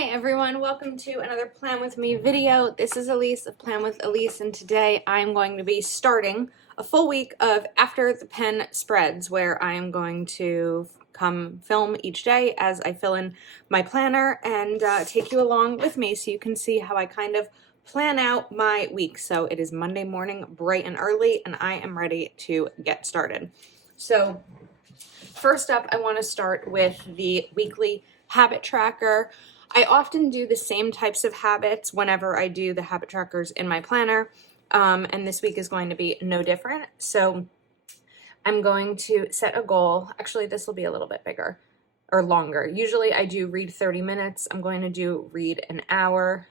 Hi everyone, welcome to another Plan With Me video. This is Elise of Plan With Elise, and today I'm going to be starting a full week of After the Pen spreads where I am going to come film each day as I fill in my planner and take you along with me so you can see how I kind of plan out my week. So it is Monday morning, bright and early, and I am ready to get started. So first up, I want to start with the weekly habit tracker. I often do the same types of habits whenever I do the habit trackers in my planner, and this week is going to be no different. So I'm going to set a goal. Actually, this will be a little bit bigger or longer. Usually I do read 30 minutes. I'm going to do read an hour.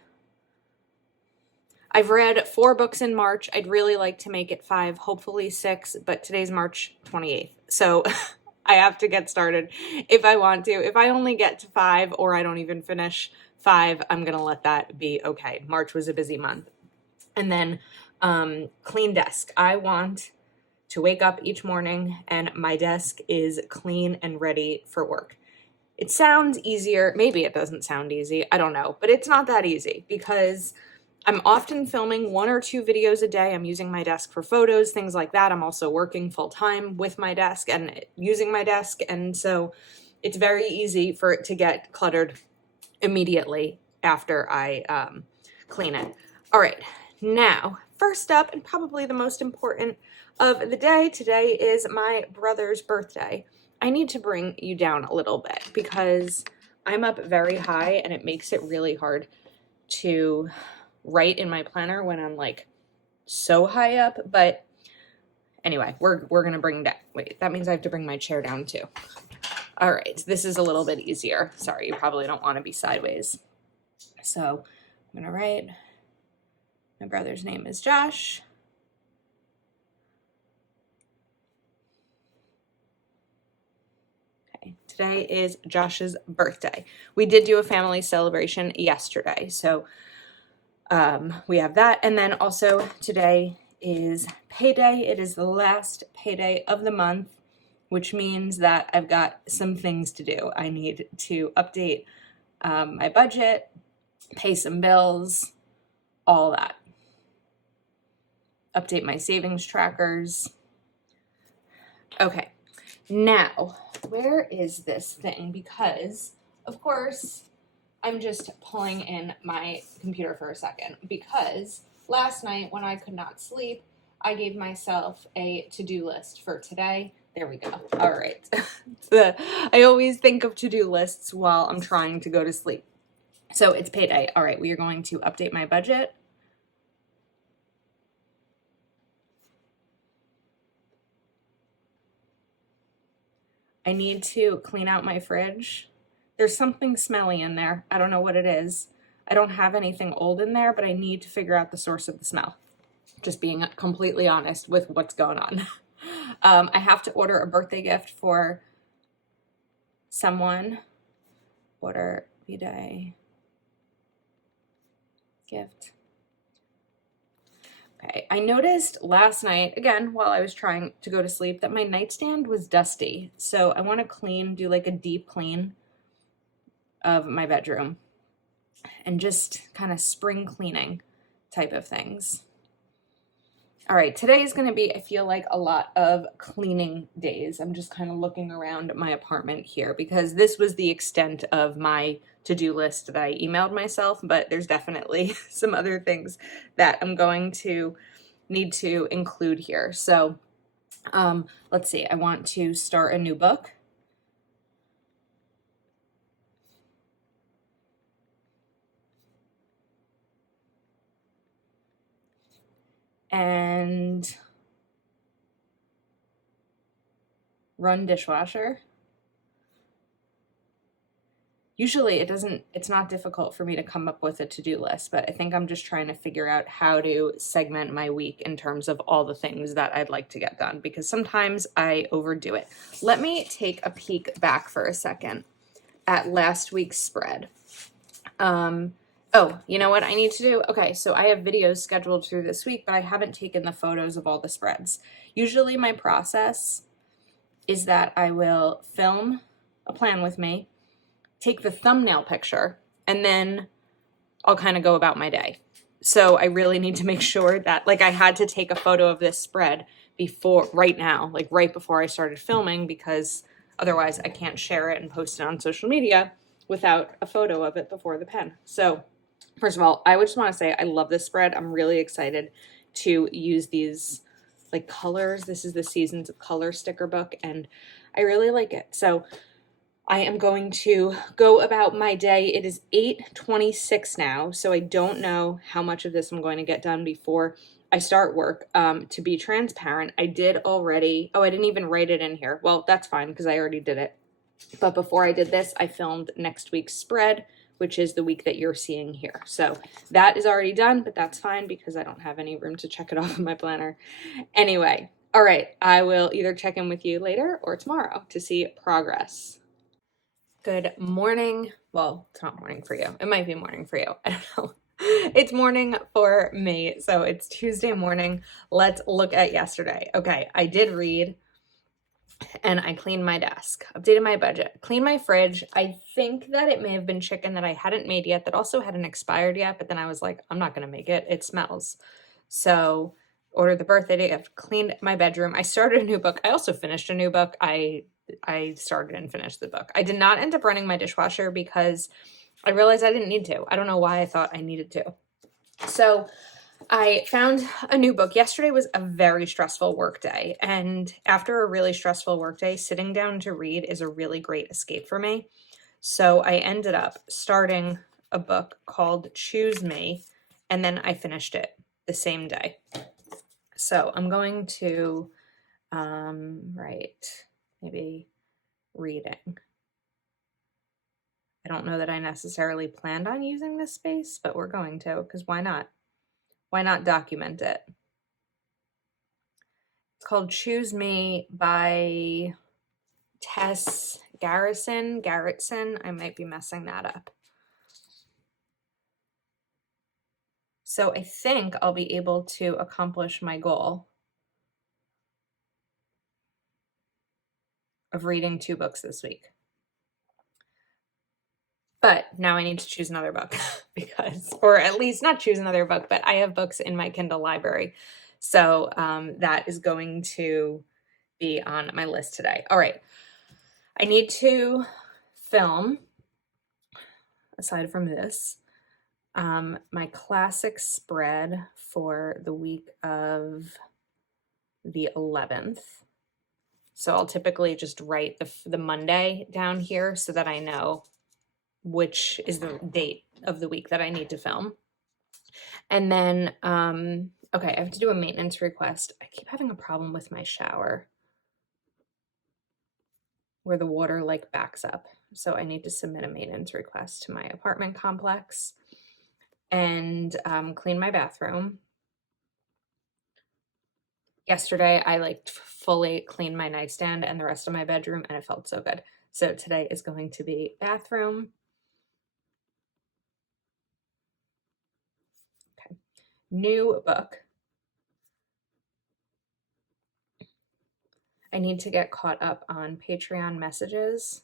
I've read 4 books in March. I'd really like to make it 5, hopefully 6, but today's March 28th. So I have to get started if I want to. If I only get to 5 or I don't even finish 5, I'm going to let that be okay. March was a busy month. And then clean desk. I want to wake up each morning and my desk is clean and ready for work. It sounds easier. Maybe it doesn't sound easy. I don't know. But it's not that easy because I'm often filming 1 or 2 videos a day. I'm using my desk for photos, things like that. I'm also working full time with my desk and using my desk. And so it's very easy for it to get cluttered immediately after I clean it. All right, now, first up, and probably the most important of the day, today is my brother's birthday. I need to bring you down a little bit because I'm up very high and it makes it really hard to write in my planner when I'm like so high up. But anyway, we're gonna bring that. Wait, that means I have to bring my chair down too. All right, this is a little bit easier. Sorry, you probably don't want to be sideways. So I'm gonna write, my brother's name is Josh. Okay, today is Josh's birthday. We did do a family celebration yesterday, so we have that. And then also today is payday. It is the last payday of the month, which means that I've got some things to do. I need to update my budget, pay some bills, all that. Update my savings trackers. Okay, now where is this thing? Because of course I'm just pulling in my computer for a second because last night when I could not sleep, I gave myself a to-do list for today. There we go. All right. I always think of to-do lists while I'm trying to go to sleep. So it's payday. All right, we are going to update my budget. I need to clean out my fridge. There's something smelly in there. I don't know what it is. I don't have anything old in there, but I need to figure out the source of the smell. Just being completely honest with what's going on. I have to order a birthday gift for someone. Order B-Day gift. Okay, I noticed last night, again, while I was trying to go to sleep, that my nightstand was dusty. So I want to do like a deep clean of my bedroom and just kind of spring cleaning type of things. All right, today is going to be, I feel like, a lot of cleaning days. I'm just kind of looking around my apartment here because this was the extent of my to-do list that I emailed myself, but there's definitely some other things that I'm going to need to include here. So let's see, I want to start a new book. And run dishwasher. Usually it's not difficult for me to come up with a to-do list, but I think I'm just trying to figure out how to segment my week in terms of all the things that I'd like to get done because sometimes I overdo it. Let me take a peek back for a second at last week's spread. Oh, you know what I need to do? Okay, so I have videos scheduled through this week, but I haven't taken the photos of all the spreads. Usually my process is that I will film a plan with me, take the thumbnail picture, and then I'll kind of go about my day. So I really need to make sure that, like, I had to take a photo of this spread right now, like right before I started filming, because otherwise I can't share it and post it on social media without a photo of it before the pen. So first of all, I would just want to say I love this spread. I'm really excited to use these like colors. This is the Seasons of Color sticker book, and I really like it. So I am going to go about my day. It is 8:26 now, so I don't know how much of this I'm going to get done before I start work. To be transparent, I did already, I didn't even write it in here. Well, that's fine because I already did it. But before I did this, I filmed next week's spread, which is the week that you're seeing here. So that is already done, but that's fine because I don't have any room to check it off in my planner. Anyway, all right, I will either check in with you later or tomorrow to see progress. Good morning. Well, it's not morning for you. It might be morning for you. I don't know. It's morning for me. So it's Tuesday morning. Let's look at yesterday. Okay, I did read and I cleaned my desk, updated my budget, cleaned my fridge. I think that it may have been chicken that I hadn't made yet that also hadn't expired yet, but then I was like, I'm not going to make it. It smells. So ordered the birthday day. I've cleaned my bedroom. I started a new book. I also finished a new book. I started and finished the book. I did not end up running my dishwasher because I realized I didn't need to. I don't know why I thought I needed to. So I found a new book. Yesterday was a very stressful work day. And after a really stressful work day, sitting down to read is a really great escape for me. So I ended up starting a book called Choose Me, and then I finished it the same day. So I'm going to write maybe reading. I don't know that I necessarily planned on using this space, but we're going to, because why not? Why not document it? It's called Choose Me by Tess Garretson. I might be messing that up. So I think I'll be able to accomplish my goal of reading 2 books this week. But now I need to choose another book because, or at least not choose another book, but I have books in my Kindle library. So that is going to be on my list today. All right. I need to film, aside from this, my classic spread for the week of the 11th. So I'll typically just write the Monday down here so that I know which is the date of the week that I need to film. And then, okay, I have to do a maintenance request. I keep having a problem with my shower where the water like backs up. So I need to submit a maintenance request to my apartment complex and clean my bathroom. Yesterday, I like fully cleaned my nightstand and the rest of my bedroom, and it felt so good. So today is going to be bathroom. Okay. New book. I need to get caught up on Patreon messages.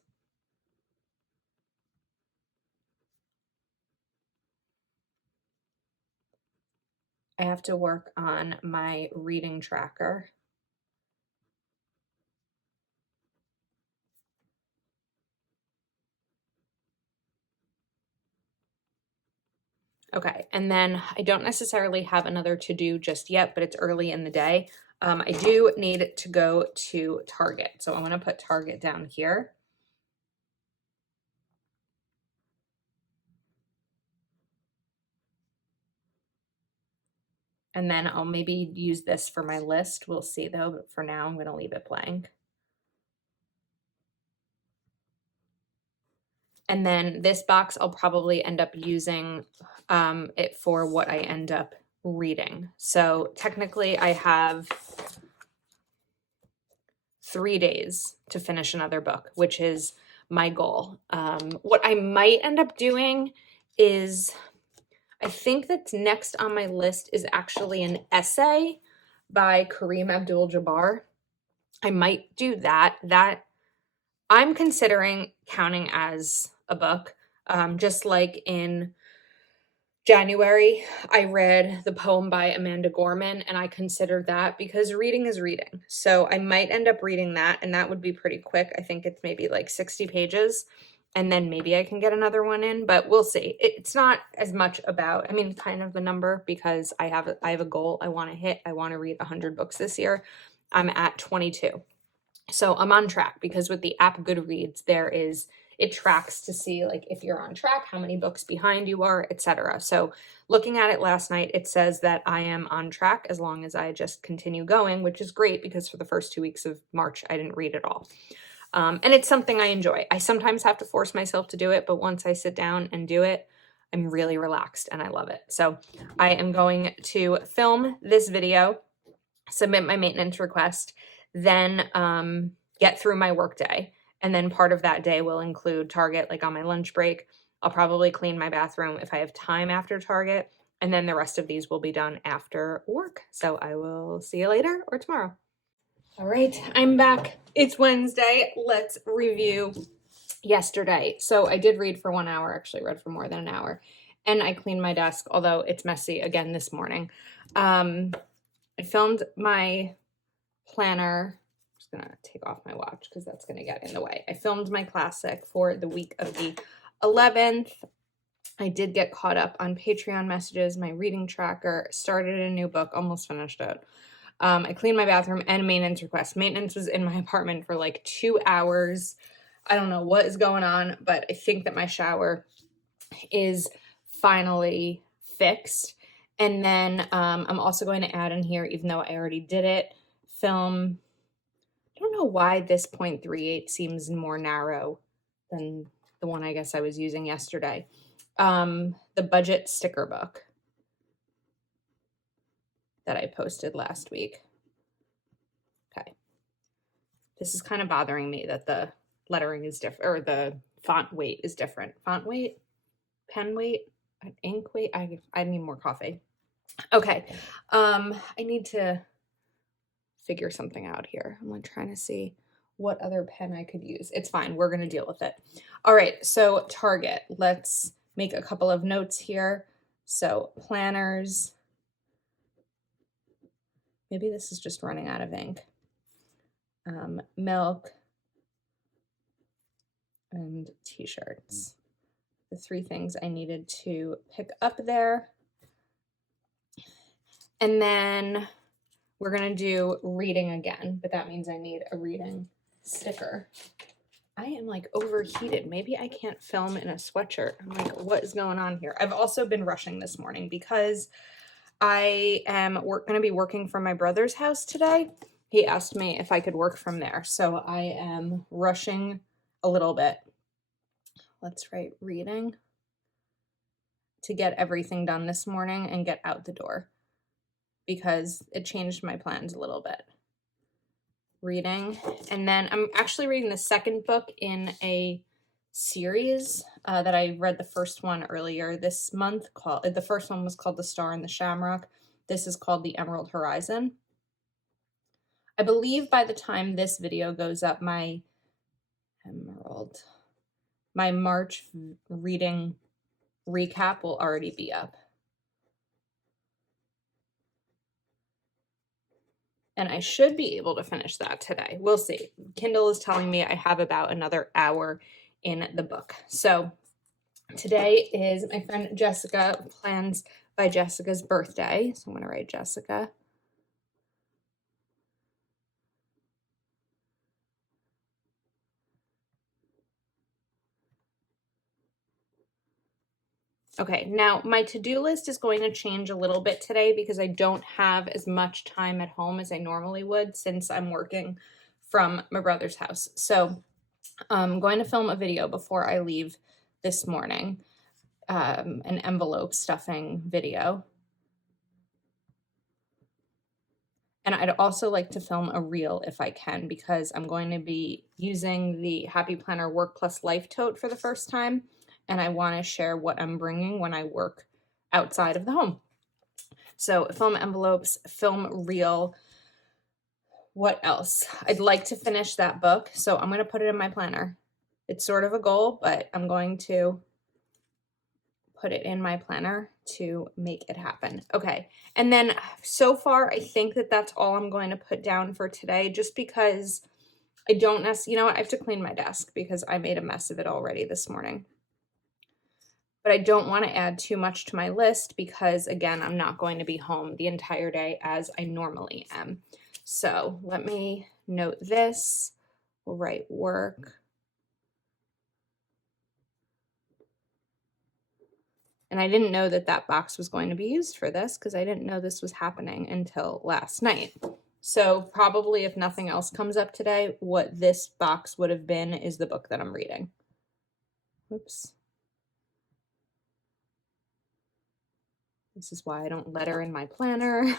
I have to work on my reading tracker. Okay, and then I don't necessarily have another to-do just yet, but it's early in the day. I do need to go to Target, so I'm going to put Target down here. And then I'll maybe use this for my list. We'll see though, but for now I'm going to leave it blank. And then this box, I'll probably end up using it for what I end up reading. So technically I have 3 days to finish another book, which is my goal. What I might end up doing is, I think that's next on my list is actually an essay by Kareem Abdul-Jabbar. I might do that. That I'm considering counting as a book. Just like in January, I read the poem by Amanda Gorman, and I considered that because reading is reading. So I might end up reading that, and that would be pretty quick. I think it's maybe like 60 pages, and then maybe I can get another one in, but we'll see. It's not as much about, I mean, kind of the number, because I have a goal I want to hit. I want to read 100 books this year. I'm at 22. So I'm on track, because with the app Goodreads, it tracks to see like if you're on track, how many books behind you are, etc. So looking at it last night, it says that I am on track as long as I just continue going, which is great, because for the first 2 weeks of March, I didn't read at all. And it's something I enjoy. I sometimes have to force myself to do it, but once I sit down and do it, I'm really relaxed and I love it. So I am going to film this video, submit my maintenance request, then get through my workday. And then part of that day will include Target, like on my lunch break. I'll probably clean my bathroom if I have time after Target. And then the rest of these will be done after work. So I will see you later or tomorrow. All right, I'm back. It's Wednesday. Let's review yesterday. So I did read for 1 hour, actually read for more than an hour. And I cleaned my desk, although it's messy again this morning. I filmed my planner. I'm just gonna take off my watch because that's gonna get in the way. I filmed my classic for the week of the 11th. I did get caught up on Patreon messages, my reading tracker, started a new book, almost finished it. I cleaned my bathroom and maintenance request. Maintenance was in my apartment for like 2 hours. I don't know what is going on, but I think that my shower is finally fixed. And then I'm also going to add in here, even though I already did it, film. I don't know why this 0.38 seems more narrow than the one I guess I was using yesterday. The budget sticker book that I posted last week. Okay. This is kind of bothering me that the lettering is different, or the font weight is different. Font weight, pen weight, ink weight. I need more coffee. Okay. I need to figure something out here. I'm like trying to see what other pen I could use. It's fine. We're going to deal with it. All right. So Target, let's make a couple of notes here. So planners. Maybe this is just running out of ink. Milk and t-shirts. The 3 things I needed to pick up there. And then we're going to do reading again, but that means I need a reading sticker. I am like overheated. Maybe I can't film in a sweatshirt. I'm like, what is going on here? I've also been rushing this morning because I am going to be working from my brother's house today. He asked me if I could work from there. So I am rushing a little bit. Let's write reading to get everything done this morning and get out the door, because it changed my plans a little bit. Reading. And then I'm actually reading the second book in a series that I read the first one earlier this month. The first one was called The Star and the Shamrock. This is called The Emerald Horizon. I believe by the time this video goes up, my March reading recap will already be up. And I should be able to finish that today. We'll see. Kindle is telling me I have about another hour in the book. So today is my friend Jessica, plans by Jessica's birthday. So I'm going to write Jessica. Okay, now my to-do list is going to change a little bit today because I don't have as much time at home as I normally would since I'm working from my brother's house. So I'm going to film a video before I leave this morning, an envelope stuffing video. And I'd also like to film a reel if I can, because I'm going to be using the Happy Planner Work Plus Life tote for the first time. And I want to share what I'm bringing when I work outside of the home. So film envelopes, film reel. What else? I'd like to finish that book. So I'm going to put it in my planner. It's sort of a goal, but I'm going to put it in my planner to make it happen. Okay. And then so far, I think that that's all I'm going to put down for today, just because I don't necessarily, you know what? I have to clean my desk because I made a mess of it already this morning. But I don't want to add too much to my list because, again, I'm not going to be home the entire day as I normally am. So let me note this. We'll write work. And I didn't know that that box was going to be used for this because I didn't know this was happening until last night. So probably if nothing else comes up today, what this box would have been is the book that I'm reading. Oops. This is why I don't letter in my planner.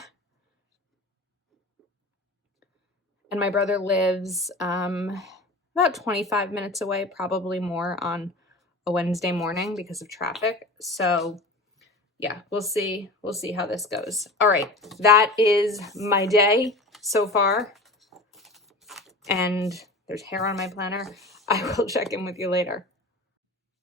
And my brother lives about 25 minutes away, probably more on a Wednesday morning because of traffic. So yeah, we'll see. We'll see how this goes. All right, that is my day so far. And there's hair on my planner. I will check in with you later.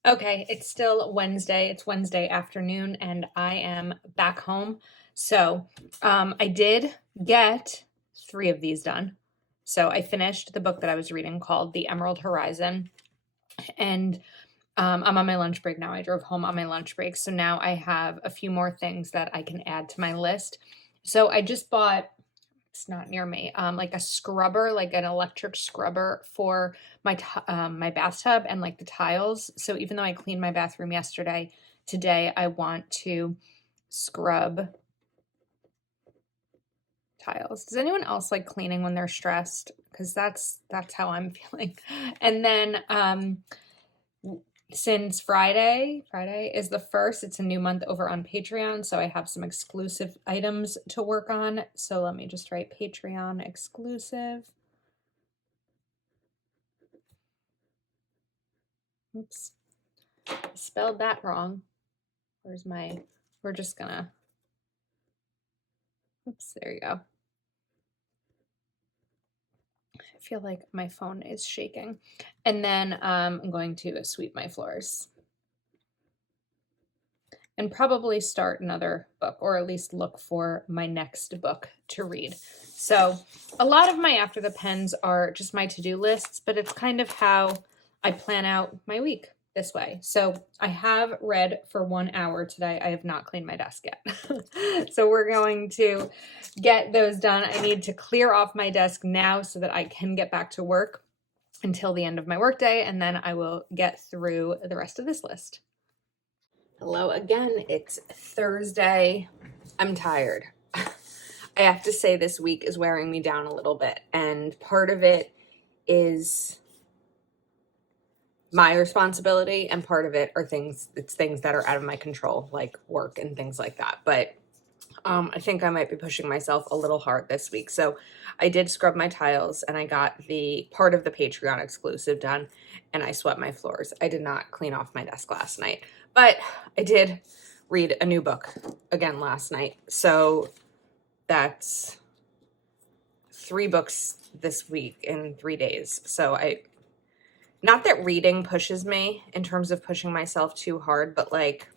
Okay, it's still Wednesday. It's Wednesday afternoon and I am back home. So I did get 3 of these done. So I finished the book that I was reading called The Emerald Horizon. And I'm on my lunch break now. I drove home on my lunch break. So now I have a few more things that I can add to my list. So I just bought, it's not near me, like a scrubber, like an electric scrubber for my my bathtub and like the tiles. So even though I cleaned my bathroom yesterday, today I want to scrub tiles. Does anyone else like cleaning when they're stressed? Because that's how I'm feeling. And then since Friday is the 1st, it's a new month over on Patreon, so I have some exclusive items to work on. So let me just write Patreon exclusive. Oops, I spelled that wrong. Where's my, we're just gonna, oops, there you go. I feel like my phone is shaking. And then I'm going to sweep my floors and probably start another book, or at least look for my next book to read. So a lot of my After the Pens are just my to-do lists, but it's kind of how I plan out my week this way. So I have read for 1 hour today. I have not cleaned my desk yet. So we're going to get those done. I need to clear off my desk now so that I can get back to work until the end of my workday, and then I will get through the rest of this list. Hello again, it's Thursday. I'm tired. I have to say this week is wearing me down a little bit, and part of it is my responsibility and part of it are things that are out of my control, like work and things like that. But I think I might be pushing myself a little hard this week. So I did scrub my tiles and I got the part of the Patreon exclusive done and I swept my floors. I did not clean off my desk last night, but I did read a new book again last night. So that's 3 books this week in 3 days. So not that reading pushes me in terms of pushing myself too hard, but like,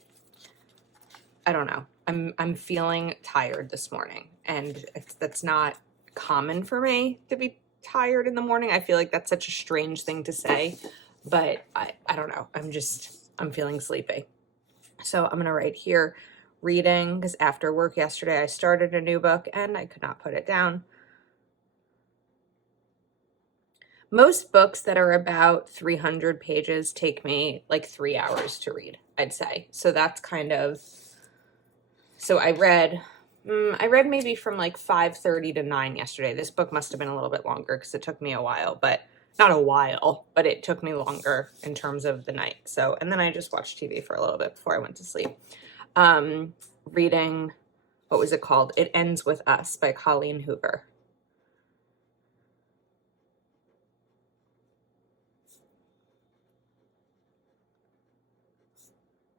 I don't know. I'm feeling tired this morning, and that's not common for me to be tired in the morning. I feel like that's such a strange thing to say, but I don't know. I'm feeling sleepy. So I'm going to write here reading, because after work yesterday, I started a new book and I could not put it down. Most books that are about 300 pages take me like 3 hours to read, I'd say. So that's kind of, so I read maybe from like 5:30 to 9 yesterday. This book must have been a little bit longer because it took me a while, but not a while, but it took me longer in terms of the night. So, and then I just watched TV for a little bit before I went to sleep. Reading, what was it called? It Ends With Us by Colleen Hoover.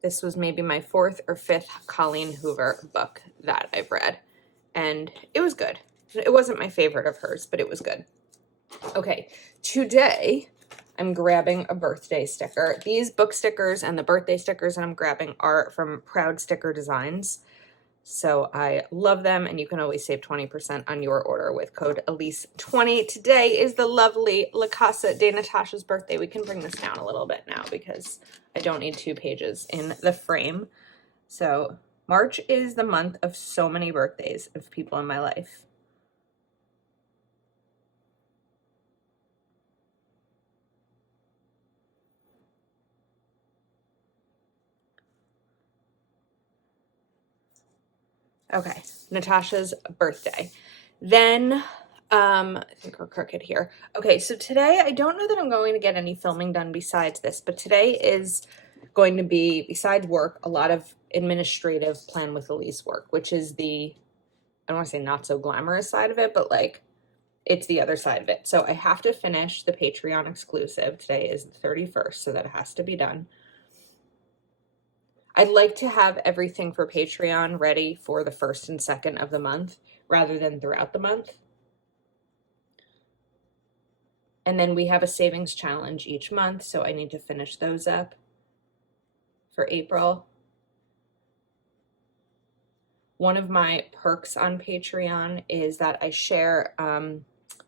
This was maybe my 4th or 5th Colleen Hoover book that I've read, and it was good. It wasn't my favorite of hers, but it was good. Okay, today I'm grabbing a birthday sticker. These book stickers and the birthday stickers that I'm grabbing are from Proud Sticker Designs. So I love them, and you can always save 20% on your order with code Elise20. Today is the lovely La Casa de Natasha's birthday. We can bring this down a little bit now because I don't need 2 pages in the frame. So March is the month of so many birthdays of people in my life. Okay, Natasha's birthday. Then, I think we're crooked here. Okay, so today, I don't know that I'm going to get any filming done besides this, but today is going to be, besides work, a lot of administrative Plan with Elise work, which is the, I don't want to say not so glamorous side of it, but like, it's the other side of it. So I have to finish the Patreon exclusive. Today is the 31st, so that has to be done. I'd like to have everything for Patreon ready for the 1st and 2nd of the month rather than throughout the month. And then we have a savings challenge each month, so I need to finish those up for April. One of my perks on Patreon is that I share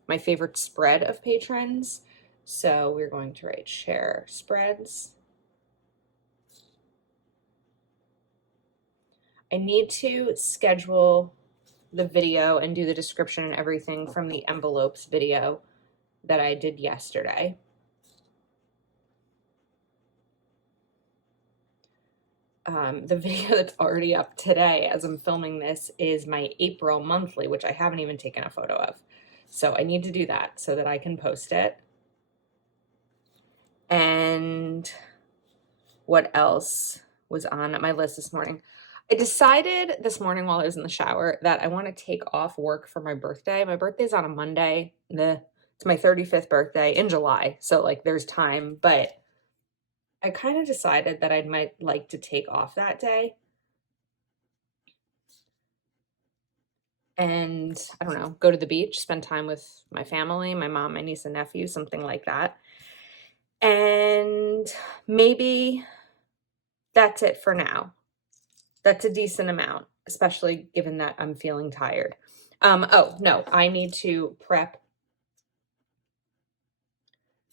my favorite spread of patrons. So we're going to write share spreads. I need to schedule the video and do the description and everything from the envelopes video that I did yesterday. The video that's already up today as I'm filming this is my April monthly, which I haven't even taken a photo of. So I need to do that so that I can post it. And what else was on my list this morning? I decided this morning while I was in the shower that I want to take off work for my birthday. My birthday's on a Monday. It's my 35th birthday in July. So like there's time, but I kind of decided that I might like to take off that day. And I don't know, go to the beach, spend time with my family, my mom, my niece and nephew, something like that. And maybe that's it for now. That's a decent amount, especially given that I'm feeling tired. Oh, no, I need to prep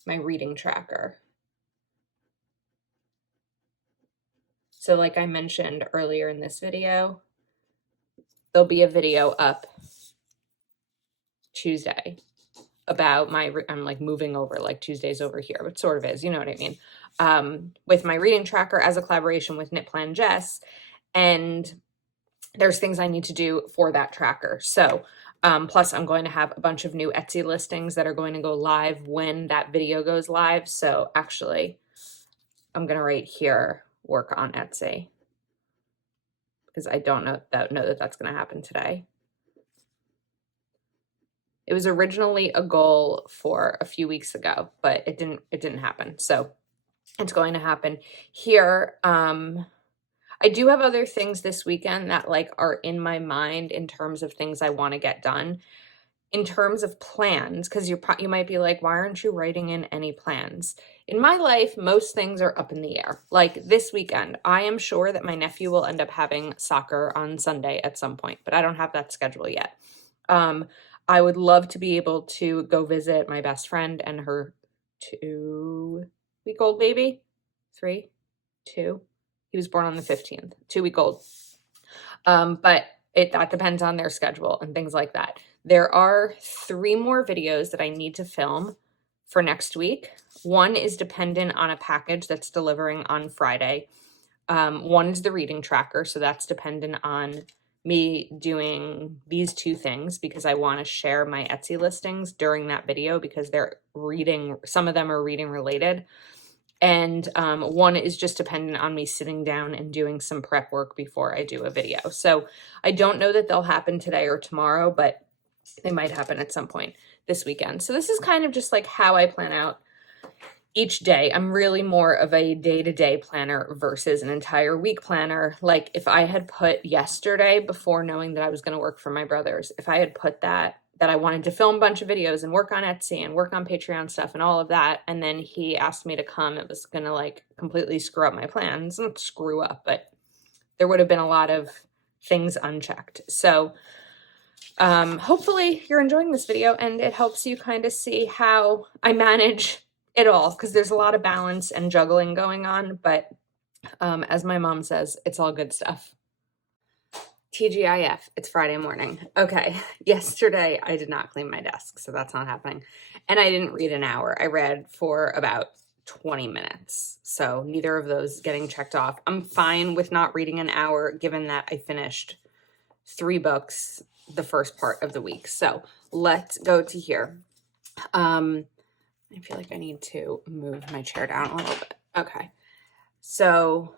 my reading tracker. So like I mentioned earlier in this video, there'll be a video up Tuesday about I'm like moving over, like Tuesday's over here, but sort of is, you know what I mean? With my reading tracker as a collaboration with Knit Plan Jess, and there's things I need to do for that tracker. So, plus I'm going to have a bunch of new Etsy listings that are going to go live when that video goes live. So actually, I'm going to write here, work on Etsy, because I don't know that that's going to happen today. It was originally a goal for a few weeks ago, but it didn't happen. So it's going to happen here. I do have other things this weekend that like are in my mind in terms of things I want to get done. In terms of plans, because you might be like, why aren't you writing in any plans? In my life, most things are up in the air. Like this weekend, I am sure that my nephew will end up having soccer on Sunday at some point, but I don't have that schedule yet. I would love to be able to go visit my best friend and her 2-week-old baby. 2. He was born on the 15th, 2-week-old. But that depends on their schedule and things like that. There are 3 more videos that I need to film for next week. One is dependent on a package that's delivering on Friday. One is the reading tracker, so that's dependent on me doing these 2 things because I want to share my Etsy listings during that video because some of them are reading related. And one is just dependent on me sitting down and doing some prep work before I do a video. So I don't know that they'll happen today or tomorrow, but they might happen at some point this weekend. So this is kind of just like how I plan out each day. I'm really more of a day-to-day planner versus an entire week planner. Like if I had put yesterday, before knowing that I was going to work for my brothers, if I had put that that I wanted to film a bunch of videos and work on Etsy and work on Patreon stuff and all of that. And then he asked me to come. It was going to like completely screw up my plans. Not screw up, but there would have been a lot of things unchecked. So hopefully you're enjoying this video and it helps you kind of see how I manage it all, because there's a lot of balance and juggling going on. But as my mom says, it's all good stuff. TGIF, it's Friday morning. Okay, yesterday I did not clean my desk, so that's not happening. And I didn't read an hour. I read for about 20 minutes. So neither of those getting checked off. I'm fine with not reading an hour, given that I finished 3 books the first part of the week. So let's go to here. I feel like I need to move my chair down a little bit. Okay, so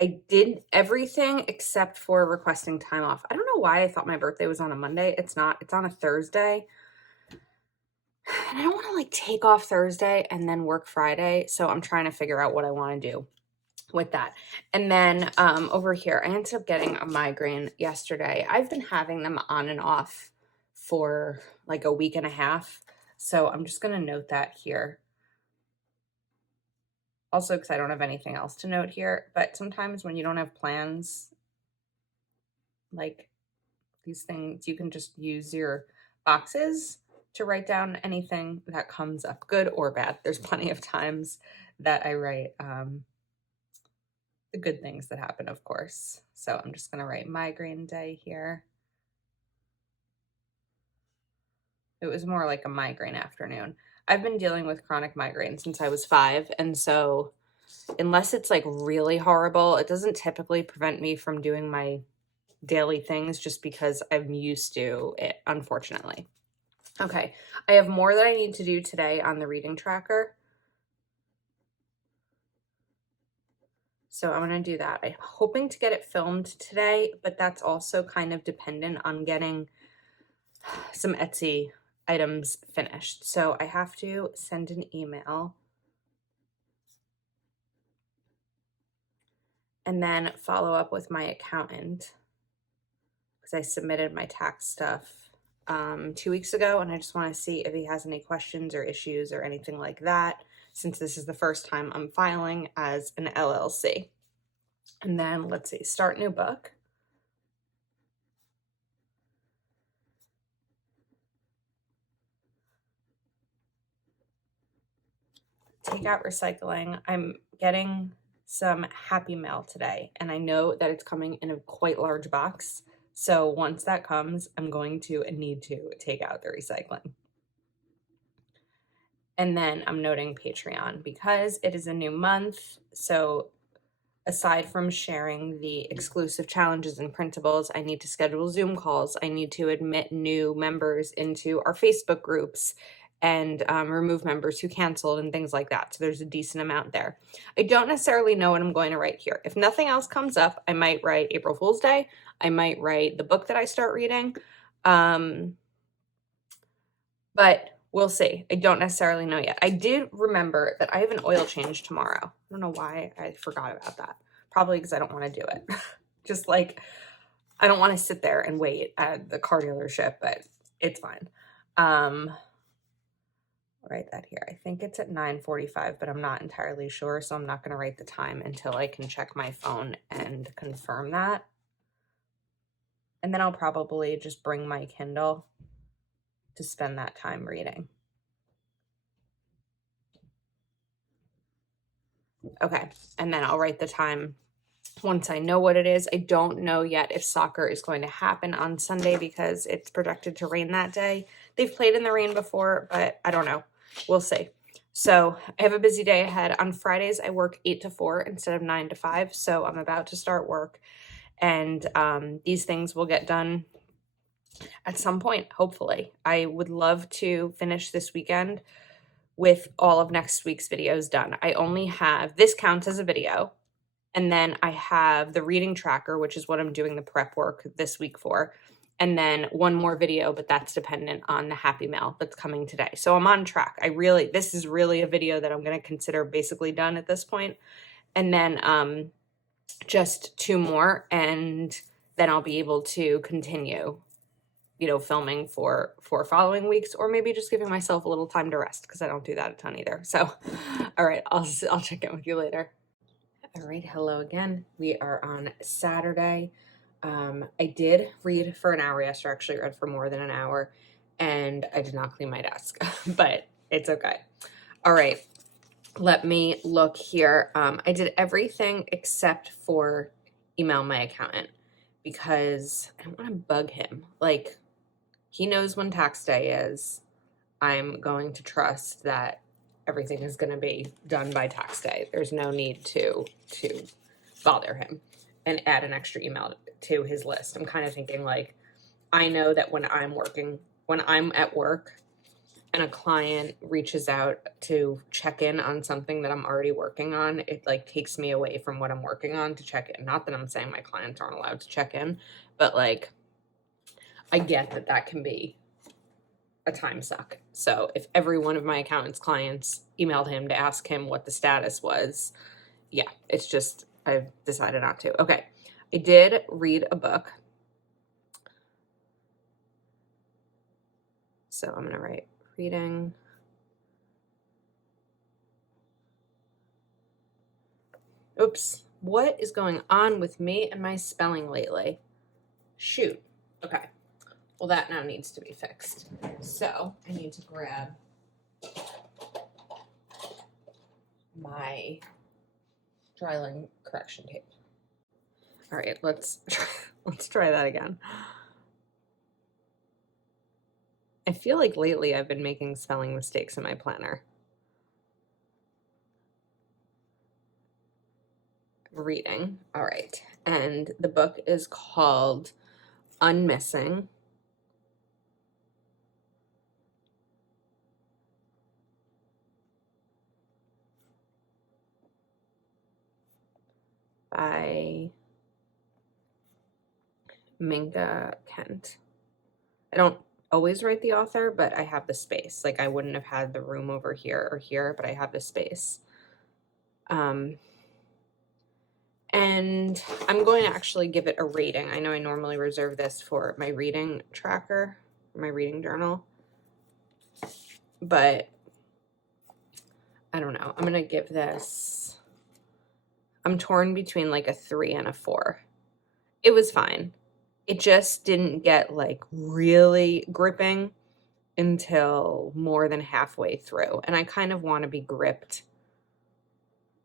I did everything except for requesting time off. I don't know why I thought my birthday was on a Monday. It's not. It's on a Thursday. And I don't want to like take off Thursday and then work Friday. So I'm trying to figure out what I want to do with that. And then over here, I ended up getting a migraine yesterday. I've been having them on and off for like a week and a half. So I'm just going to note that here. Also, because I don't have anything else to note here, but sometimes when you don't have plans, like these things, you can just use your boxes to write down anything that comes up, good or bad. There's plenty of times that I write the good things that happen, of course. So I'm just going to write migraine day here. It was more like a migraine afternoon. I've been dealing with chronic migraine since I was 5, and so unless it's like really horrible, it doesn't typically prevent me from doing my daily things, just because I'm used to it, unfortunately. Okay, I have more that I need to do today on the reading tracker. So I'm going to do that. I'm hoping to get it filmed today, but that's also kind of dependent on getting some Etsy items finished. So I have to send an email and then follow up with my accountant, because I submitted my tax stuff 2 weeks ago, and I just want to see if he has any questions or issues or anything like that, since this is the first time I'm filing as an LLC. And then let's see, start new book. Take out recycling. I'm getting some Happy Mail today, and I know that it's coming in a quite large box. So once that comes, I'm going to need to take out the recycling. And then I'm noting Patreon because it is a new month. So aside from sharing the exclusive challenges and printables, I need to schedule Zoom calls. I need to admit new members into our Facebook groups and remove members who canceled and things like that. So there's a decent amount there. I don't necessarily know what I'm going to write here. If nothing else comes up, I might write April Fool's Day. I might write the book that I start reading. But we'll see. I don't necessarily know yet. I did remember that I have an oil change tomorrow. I don't know why I forgot about that. Probably because I don't want to do it. Just like, I don't want to sit there and wait at the car dealership, but it's fine. I'll write that here. I think it's at 9:45, but I'm not entirely sure, so I'm not going to write the time until I can check my phone and confirm that. And then I'll probably just bring my Kindle to spend that time reading. Okay, and then I'll write the time once I know what it is. I don't know yet if soccer is going to happen on Sunday because it's projected to rain that day. They've played in the rain before, but I don't know. We'll see. So I have a busy day ahead. On Fridays, I work 8 to 4 instead of 9 to 5. So I'm about to start work, and these things will get done at some point, hopefully. I would love to finish this weekend with all of next week's videos done. I only have, this counts as a video, and then I have the reading tracker, which is what I'm doing the prep work this week for, and then one more video, but that's dependent on the Happy Mail that's coming today. So I'm on track. This is really a video that I'm going to consider basically done at this point. And then just 2 more, and then I'll be able to continue filming for following weeks, or maybe just giving myself a little time to rest because I don't do that a ton either. So, all right, I'll check in with you later. All right, hello again. We are on Saturday. I did read for an hour yesterday. Actually read for more than an hour, and I did not clean my desk, but it's okay. All right, let me look here. I did everything except for email my accountant because I don't want to bug him. Like, he knows when tax day is. I'm going to trust that everything is going to be done by tax day. There's no need to bother him and add an extra email to his list. I'm kind of thinking, like, I know that when I'm at work and a client reaches out to check in on something that I'm already working on, it like takes me away from what I'm working on to check in. Not that I'm saying my clients aren't allowed to check in, but like, I get that can be a time suck. So if every one of my accountant's clients emailed him to ask him what the status was, yeah, it's just, I've decided not to. Okay, I did read a book. So I'm going to write reading. Oops, what is going on with me and my spelling lately? Shoot. Okay, well, that now needs to be fixed. So I need to grab my dryling correction tape. All right, let's try that again. I feel like lately I've been making spelling mistakes in my planner. Reading. All right. And the book is called Unmissing. By Minka Kent. I don't always write the author, but I have the space. Like, I wouldn't have had the room over here or here, but I have the space. And I'm going to actually give it a rating. I know I normally reserve this for my reading tracker, my reading journal, but I don't know. I'm going to give this, I'm torn between like a 3 and a 4. It was fine. It just didn't get like really gripping until more than halfway through. And I kind of want to be gripped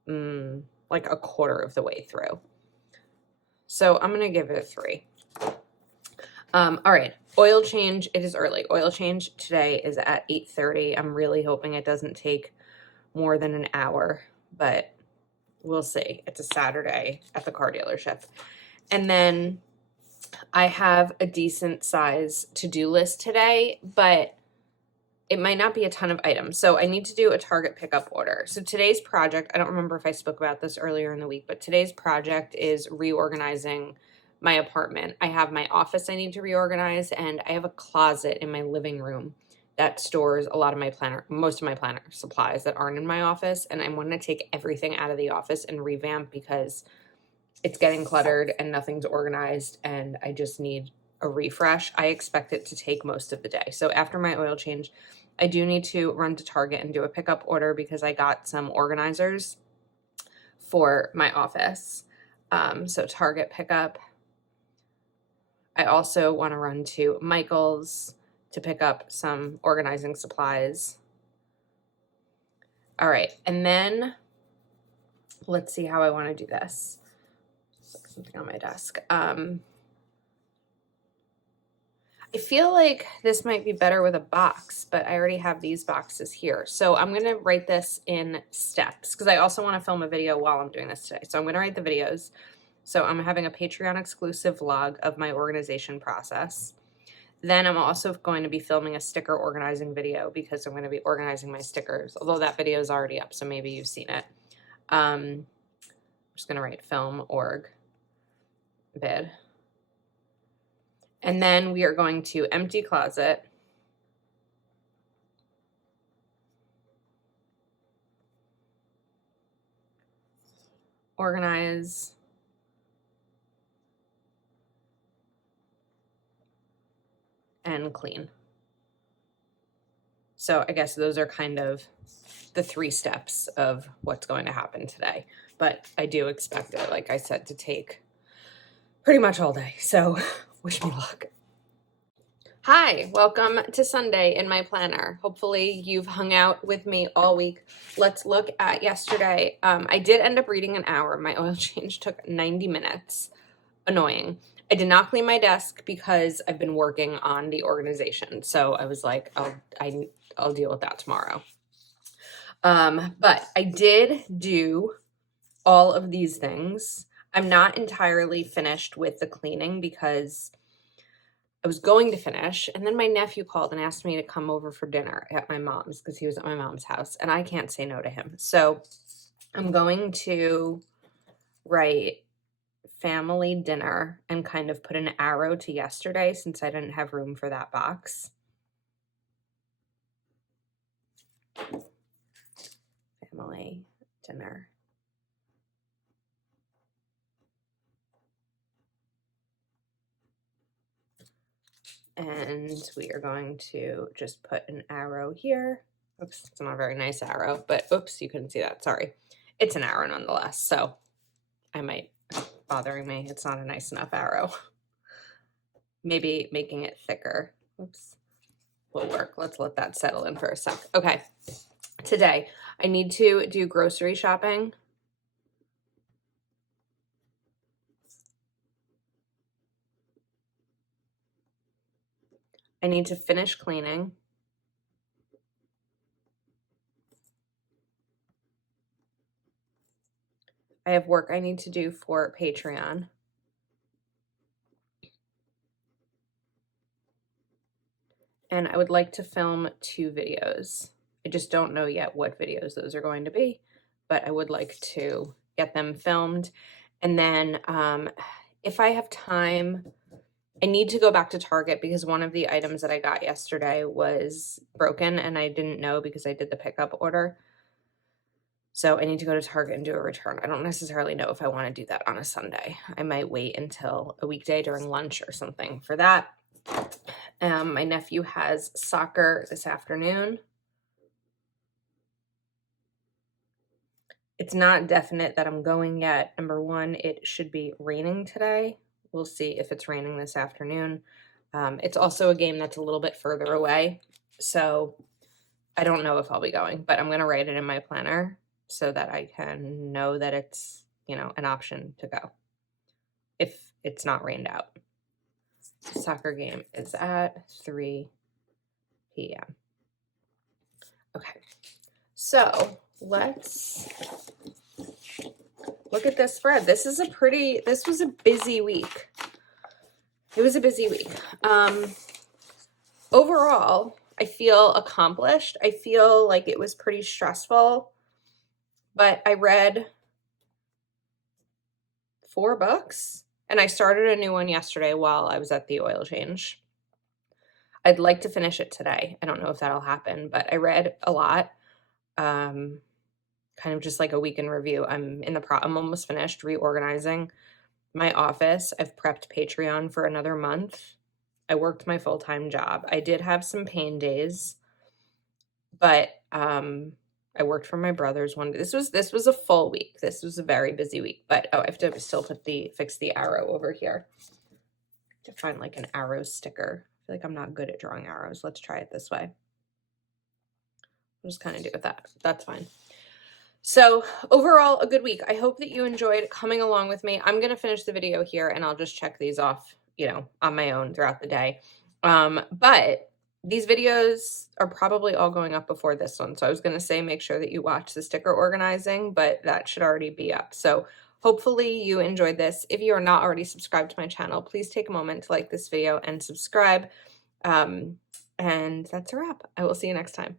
like a quarter of the way through. So I'm going to give it a 3. All right. Oil change. It is early. Oil change today is at 8:30. I'm really hoping it doesn't take more than an hour, but we'll see. It's a Saturday at the car dealership. And then I have a decent size to-do list today, but it might not be a ton of items. So I need to do a Target pickup order. So today's project, I don't remember if I spoke about this earlier in the week, but today's project is reorganizing my apartment. I have my office I need to reorganize, and I have a closet in my living room that stores a lot of my planner, most of my planner supplies that aren't in my office. And I'm going to take everything out of the office and revamp because it's getting cluttered and nothing's organized, and I just need a refresh. I expect it to take most of the day. So after my oil change, I do need to run to Target and do a pickup order because I got some organizers for my office. So Target pickup. I also want to run to Michael's to pick up some organizing supplies. All right, and then let's see how I want to do this. Something on my desk. I feel like this might be better with a box, but I already have these boxes here. So I'm going to write this in steps because I also want to film a video while I'm doing this today. So I'm going to write the videos. So I'm having a Patreon exclusive vlog of my organization process. Then I'm also going to be filming a sticker organizing video because I'm going to be organizing my stickers, although that video is already up, so maybe you've seen it. I'm just going to write film org vid. And then we are going to empty closet. Organize. and clean. So I guess those are kind of the 3 steps of what's going to happen today. But I do expect it, like I said, to take pretty much all day. So wish me luck. Hi, welcome to Sunday in my planner. Hopefully you've hung out with me all week. Let's look at yesterday. I did end up reading an hour. My oil change took 90 minutes. Annoying. I did not clean my desk because I've been working on the organization. So I was like, I'll deal with that tomorrow. But I did do all of these things. I'm not entirely finished with the cleaning because I was going to finish, and then my nephew called and asked me to come over for dinner at my mom's because he was at my mom's house, and I can't say no to him. So I'm going to write family dinner and kind of put an arrow to yesterday since I didn't have room for that box. Family dinner. And we are going to just put an arrow here. Oops, it's not a very nice arrow, but oops, you couldn't see that. Sorry. It's an arrow nonetheless. So I might, bothering me. It's not a nice enough arrow. Maybe making it thicker. Oops. Will work. Let's let that settle in for a sec. Okay. Today, I need to do grocery shopping. I need to finish cleaning. I have work I need to do for Patreon. And I would like to film 2 videos. I just don't know yet what videos those are going to be, but I would like to get them filmed. And then if I have time, I need to go back to Target because one of the items that I got yesterday was broken and I didn't know because I did the pickup order. So I need to go to Target and do a return. I don't necessarily know if I want to do that on a Sunday. I might wait until a weekday during lunch or something for that. My nephew has soccer this afternoon. It's not definite that I'm going yet. Number 1, it should be raining today. We'll see if it's raining this afternoon. It's also a game that's a little bit further away, so I don't know if I'll be going, but I'm going to write it in my planner so that I can know that it's, an option to go if it's not rained out. The soccer game is at 3 p.m. Okay, so let's look at this spread. This was a busy week. It was a busy week. Overall, I feel accomplished. I feel like it was pretty stressful, but I read 4 books and I started a new one yesterday while I was at the oil change. I'd like to finish it today. I don't know if that'll happen, but I read a lot. Kind of just like a week in review. I'm almost finished reorganizing my office. I've prepped Patreon for another month. I worked my full-time job. I did have some pain days, but I worked for my brother's one. This was a full week. This was a very busy week, but I have to still fix the arrow over here. To find like an arrow sticker. I feel like I'm not good at drawing arrows. Let's try it this way. I'll just kind of do it that. That's fine. So overall, a good week. I hope that you enjoyed coming along with me. I'm going to finish the video here and I'll just check these off, on my own throughout the day. But these videos are probably all going up before this one. So I was going to say, make sure that you watch the sticker organizing, but that should already be up. So hopefully you enjoyed this. If you are not already subscribed to my channel, please take a moment to like this video and subscribe. And that's a wrap. I will see you next time.